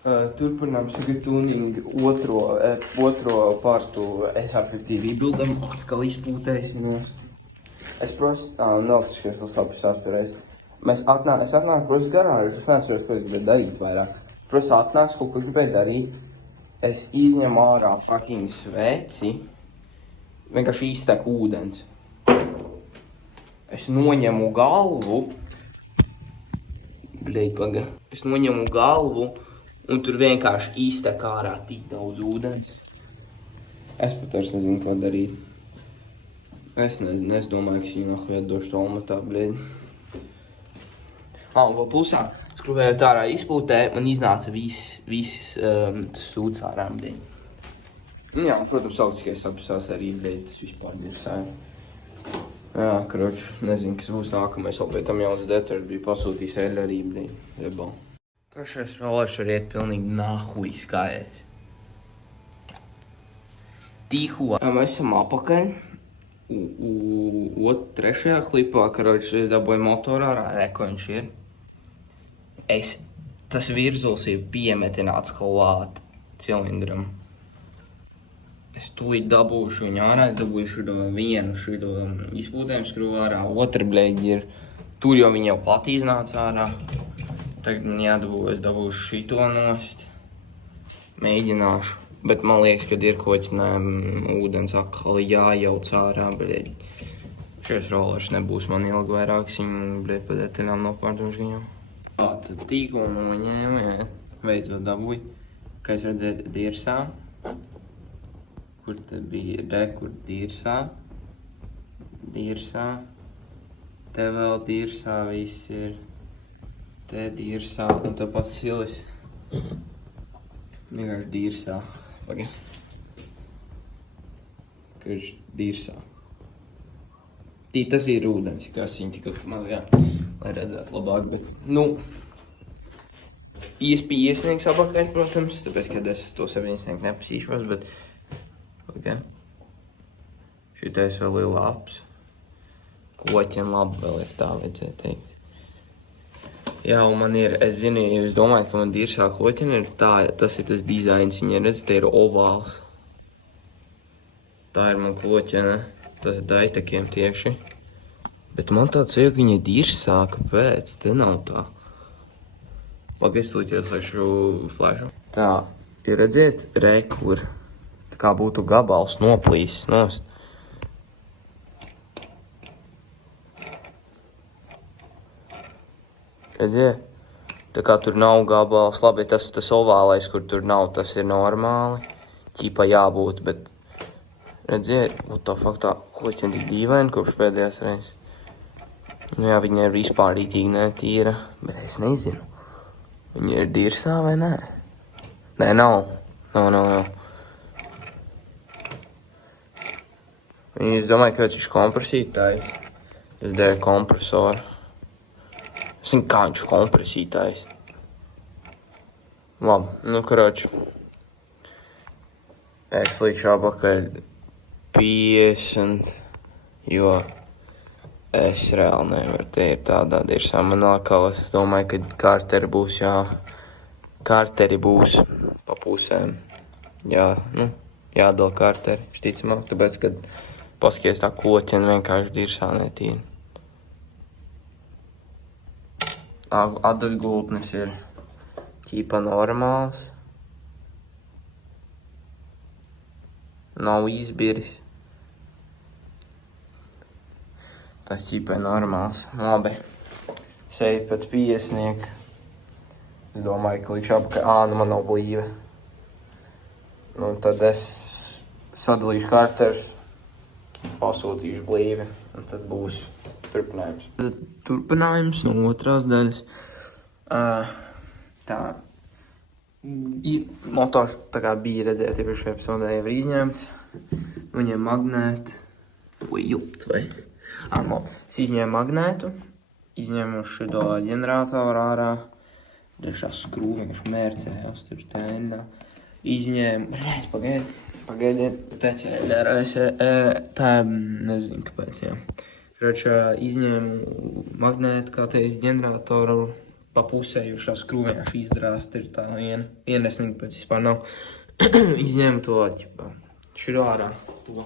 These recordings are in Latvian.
Turpinām tagad tuningu otro partu SRT rebuildam, atkal izpūtēsimies. Es prostu, neltiškies vēl sapis atpērēs. Es atnāku prostu garāžu, es neatceros, ko es gribēju darīt vairāk. Prostu atnāks, kaut ko gribēju darīt. Es izņemu ārā fucking sveci, vienkārši iztek ūdens. Es noņemu galvu, es noņemu galvu, un tur vienkārši iztek ārā tik daudz ūdens. Es pat vairs nezinu, ko darīt. Es nezinu, es domāju, ka viņu nahuj atdošu tomatā, bļēd. Un vēl pusā, skruvējot ārā izpūtē, man iznāca viss sūds ārā, bļēd. Jā, protams, augstiskais sapsās arī, bļēd, tas vispār ir sēni. Jā, kroč, nezinu, kas būs nākamais, vēl pēc tam jauns detars bija pasūtījis eļu arī, bļēd, jebal. Šis rollers var iet pilnīgi nahuj skaies. Tīho. Mēs esam apakaļ. Trešajā klipā, karoči, dabūju motorā ārā, reko viņš ir. Tas virzuls ir piemetināts klāt cilindram. Es tūlīt dabūšu viņu ārā, es dabūju vienu izpūtējumu skruvu ārā, otra bļēģi ir. Tur jau viņa jau pat iznāca ārā. Tagad man jādabū, es dabūšu šito nost. Mēģināšu. Bet man liekas, kad ir koķinājumi ūdens atkal jājauc ārā, bļēģi. Šis rollers nebūs man ilgi vairāk, viņu, bļēģi, pa detaļām nopārdošu viņu. Tad tīko noņēmu, beidzot dabūju. Kā es redzēju, dirsā. Kur te bija, kur dirsā. Dirsā. Te vēl dirsā viss ir. Te dirsā, un tāpat silis. Vienkārši dirsā. Kurš dirsā. Tas ir ūdens, kas viņi tikai mazajā, lai redzētu labāk, bet, ESP iesniegs apakaļ, protams, tāpēc, kad es to sev iesniegt nepasīšos, bet, šitais vēl ir labs. Koķen labi vēl ir tā, vajadzēja teikt. Jā, un man ir, es zinu, ja jūs domājat, ka man dirsā koķena ir tā, tas ir tas dizains, viņa redz, te ir ovāls. Tā ir man koķena, tas ir daitakiem tieši. Bet man tāds ir, ka viņa ir dirsā, kāpēc? Te nav tā. Pagaid, tūlīt ieslēgšu flashu. Tā, ja redziet, rekur, tā kā būtu gabals noplīsis nost. Redziet, tā kā tur nav gabals, labi, tas ovālais, kur tur nav, tas ir normāli. Ķipa jābūt, bet, redziet, what the fuck, tā koķena tik dīvaini kopš pēdējās reizes. Jā, viņa ir vispār rītīgi netīra, bet es nezinu. Viņa ir dirsā vai nē? Nē, nav. Nav. Es domāju, ka viņš kompresītājs. Es dēļ kompresoru. Es zinu, kā viņš kompresītājs. Labi, karoči. Es likšu apakaļ 50, jo es reāli nevaru. Te ir tādā dirsā man atkal. Es domāju, ka karteri būs, karteri būs pa pusēm. Jādala karteri, šticamāk, tāpēc, kad paskaties tā koķena vienkārši dirsā netīra. Atdaļgultnes ir ķīpa normāls. Nav izbiris. Tas ķīpa ir normāls. Labi. Seju pēc piesnieka. Es domāju, ka likšu apakaļ. Man nav blīve. Tad es sadalīšu karterus. Pasūtīšu blīvi. Un tad būs turpinājums. Turpinājums no otrās daļas. Motors tā kā bija redzēt, iepriekšējā epizodē jau ir izņemts. Viņiem magnētu. Es izņēmu magnētu. Izņēmu šo ģeneratoru ārā. Dažā skrūva vienkārši mērcējās tur tēnā. Izņēmu. Pagaidiet. Tecēļ ar tā nezinu kāpēc, jā. Izņēmu magnētu, kā teicu, ģeneratoru pa pusējušā skrūvē šī izdrāsta ir tā vienresnīga, pēc vispār nav. Izņem to, ķipā, širo ārā, to.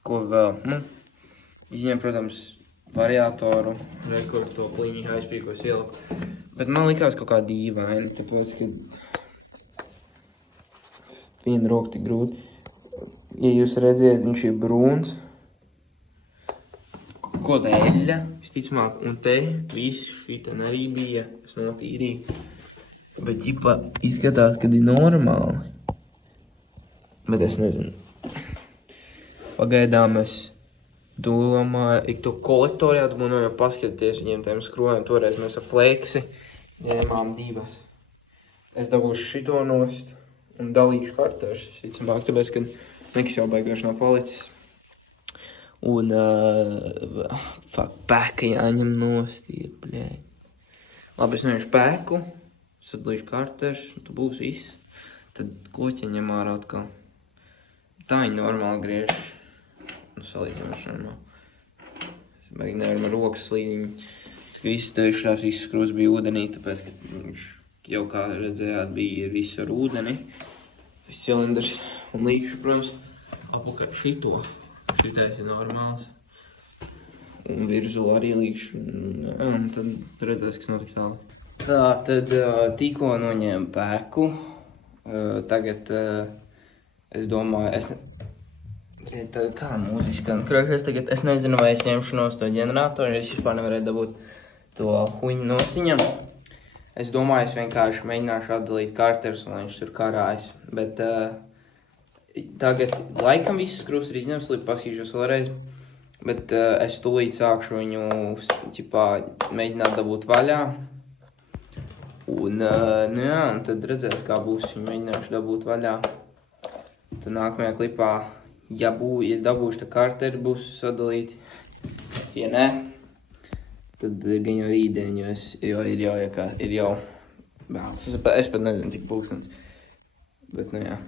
Ko vēl, izņem, protams, variatoru, rekordu to kliņu highspeed, ko es ieliku. Bet man likās kaut kā dīvaini, tāpēc, ka viena roka tik grūti. Ja jūs redziet, viņš ir brūns. Ko dēļa, visticamāk, un te viss šitien arī bija, es notīrīju. Bet, ķipa, izskatās, kad ir normāli. Bet es nezinu. Pagaidām es domāju, ik to kolektoru jādomāju, jau paskaties viņiem tiem skrūvēm. Toreiz mēs ar Fleksi ņēmām divas. Es dabūšu šito nost un dalīšu kartēšus, visticamāk, tāpēc, kad nekas jau beigās nav palicis. Un, pēka jāņem nost, ir, bļēj. Labi, es nevienu pēku, sadalīšu kartēšus, un tu būs viss. Tad koķi ņem ārā atkal. Tā viņi normāli griež. Salīdzinoši normāli. Es beigi nevaram ar rokas slīdiņu. Visas teišās, visas skrūs bija ūdenī, tāpēc, ka viņš jau kā redzējāt bija visu ar ūdeni. Viss cilindrs un līkšu, protams, apakaļ šito. Šitais ir normāls. Un virzu arī līkšu. Un tad redzēs, kas notiks tālāk. Tā, tad tikko noņēmu pēku. Tagad es domāju, kā mūziska, es nezinu, vai es ņemšu nost to ģeneratoru, es vispār nevarēju dabūt to huņu nosviņam. Es domāju, es vienkārši mēģināšu atdalīt karterus, lai viņš tur karājas. Bet tagad laikam visas skrūs ir izņemts, līdz pasīšos vēlreiz. Bet es tūlīt sākšu viņu ķipā mēģināt dabūt vaļā. Un, un tad redzēs, kā būs viņu mēģināšu dabūt vaļā. Tad nākamajā klipā, ja es dabūšu tā karteri, būs sadalīti. Ja nē, tad gan jau rītdien, jo ir jau vēls. Es pat nezinu, cik pulkstens. Bet, jā.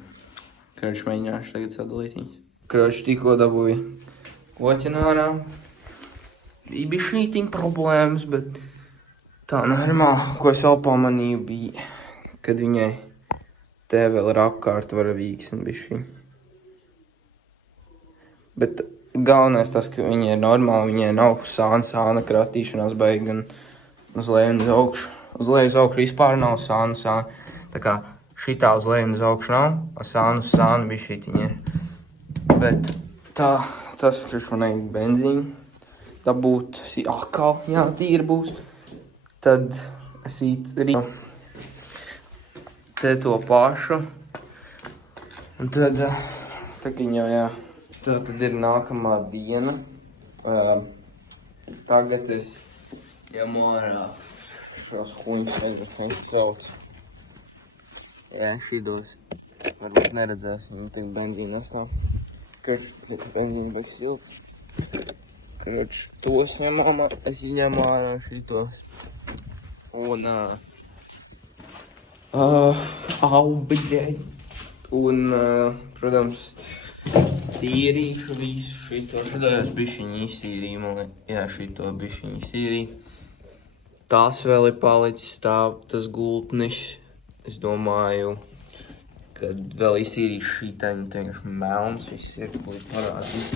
Kroči mēģināšu tagad sadalīt viņus. Kroči tikko dabūja koķinārā. Bija šītiņ problēmas, bet tā normāli, ko es vēl pamanīju, bija, kad viņai te vēl ir apkārt varavīgs un bišķiņ. Bet galvenais tas, ka viņai ir normāli, viņai nav sāna kratīšanās beig gan uz leju un uz augšu. Uz leju uz augšu vispār nav sāna. Tā kā šitā uz leju un uz augšu nav, sāna bišķiņ ir. Bet tā, tas, ka man vajag benzīnu dabūt, akal, jā, tīri būs. Tad es rīt te to pašu. Un tad, jau, jā. Tā tad ir nākamā diena. Tagad es ņemu ārā šos huņus, nezinu, kā es sauc. Jā, šitos varbūt neredzēs, viņam tik benzīna nestāv. Kroč, benzīna beigas silts. Kroč, tos ņemam, es ņemu ārā šitos. Un, bļēj. Un, protams, tīrīšu visu šito. Šitās bišķiņi izsīrīju, jā, šito bišķiņi izsīrīju. Tas vēl ir palicis tas gultnis. Es domāju, kad vēl izsīrīšu šitaņu, vienkārši melns, viss ir, līdz parādīt.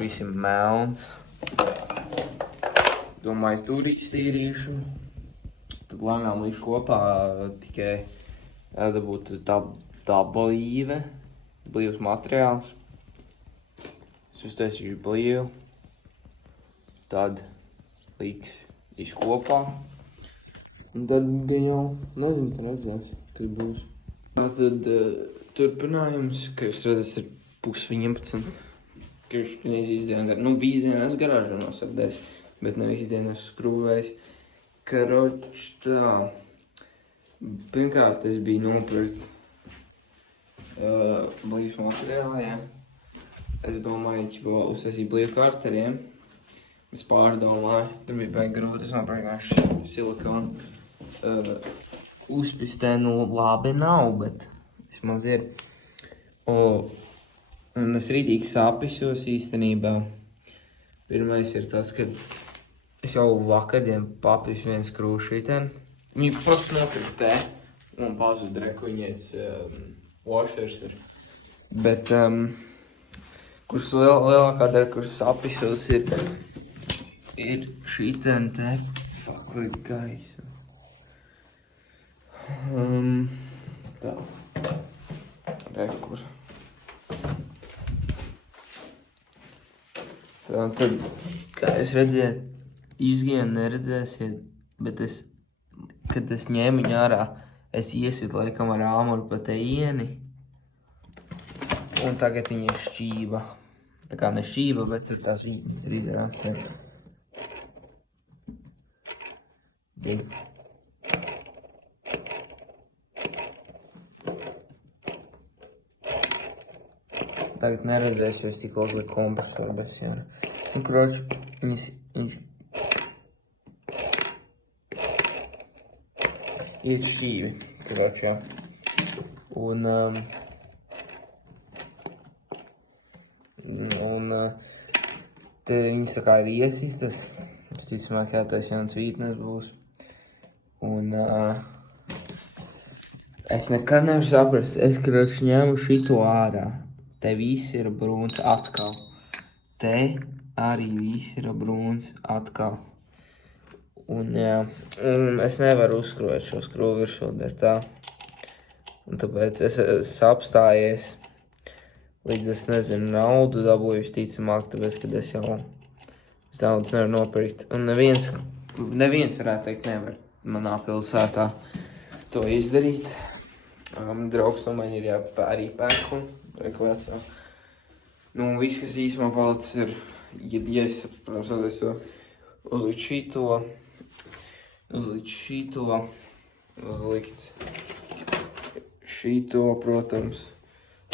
Viss ir melns. Domāju, tur izsīrīšu. Tad lēnām līdz kopā tikai jādabūt tā blīve. Blīvs materiāls. Es uztaisīšu blīvu. Tad liks visu kopā. Un tad jau, nezinu, tad redzēs, tur būs. Tātad turpinājums, ka jūs redzat, ir 10:30. Ka viņš izdien gar, bija dienas garāžā nosardēs, bet ne visu dienu esmu skrūvējis. Karoč tā. Pirmkārt, es biju nopirkt blīvs materiālu, jā. Es domāju, ka uztaisīju blīvu karteriem. Es pārdomāju, tur bija baigi grūti, es nopirku silikonu. Uzpistē, labi nav, bet vismaz ir. Un es rītīgi sāpisos īstenībā. Pirmais ir tas, ka es jau vakardien papīšu viens krūšītēn. Viņi pats nopirka te un pazuda rekuņiec washers ir. Bet, kurš lielākā dara, kurš sapišos ir šītēn te. Fuck, kur ir gaisa. Tā. Rekur. Tad, kā jūs redzējāt, jūs gan neredzēsiet, bet kad es ņēmu viņu ārā, es iesitu laikam ar āmuru pa te ieni. Un tagad viņa šķība. Tā kā ne šķība, bet tur tās īņas ir izdarās. Tagad neredzēs, jo es tikko uzliku kompresoru bez jārā. Un, kroči, viņš iet šķīvi, kroči, jā. Un te viņas tā kā ir iesistas. Es ticamāk, jā, tais jauns vītnes būs. Un es nekad nevaru saprast, es, kroči, ņēmu šito ārā. Te viss ir brūns atkal. Te arī viss ir brūns atkal. Un, jā, un es nevaru uzskrūvēt šo skrūvu virsū, der tā. Un tāpēc es apstājies, līdz es nezinu, naudu dabūju visticamāk, tāpēc, kad es jau daudz nevaru nopirkt. Un neviens varētu teikt, nevar manā pilsētā to izdarīt. Draugs no mani ir arī pērku. Nu, viss, kas īsumā palicis ir, ja es, protams, uzlikt šito, protams,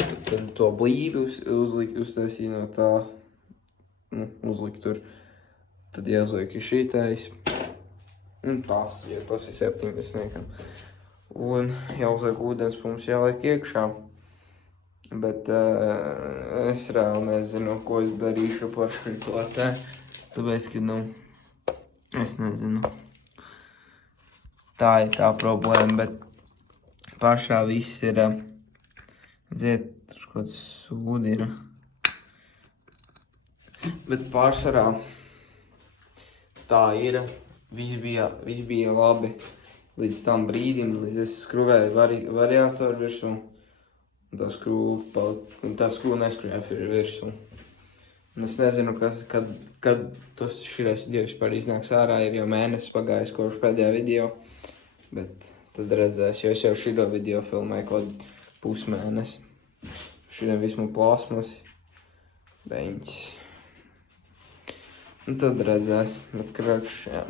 tad to blīvi uztaisīt no tā, uzlikt tur, tad jāuzliek šitais, un tas ir 70. Un jāuzliek ūdens pumps, jāliek iekšā. Bet es reāli nezinu, ko es darīšu par šito te, tāpēc, ka, es nezinu. Tā ir tā problēma, bet pašā viss ir, redziet, tur kaut kāds sūdi ir. Bet pārsvarā tā ir, viss bija labi līdz tam brīdim, līdz es skruvēju variātoru virsū. Tā skrūva neskrūvēja virsū. Un es nezinu, kad tas šitais video vispār iznāks ārā, ir jau mēnesis pagājis kopš pēdējā video. Bet tad redzēs, jo es jau šito video filmēju kaut pusmēnesi. Šitiem vismu plasmasi, beņķis. Un tad redzēs, bet kroč, jā.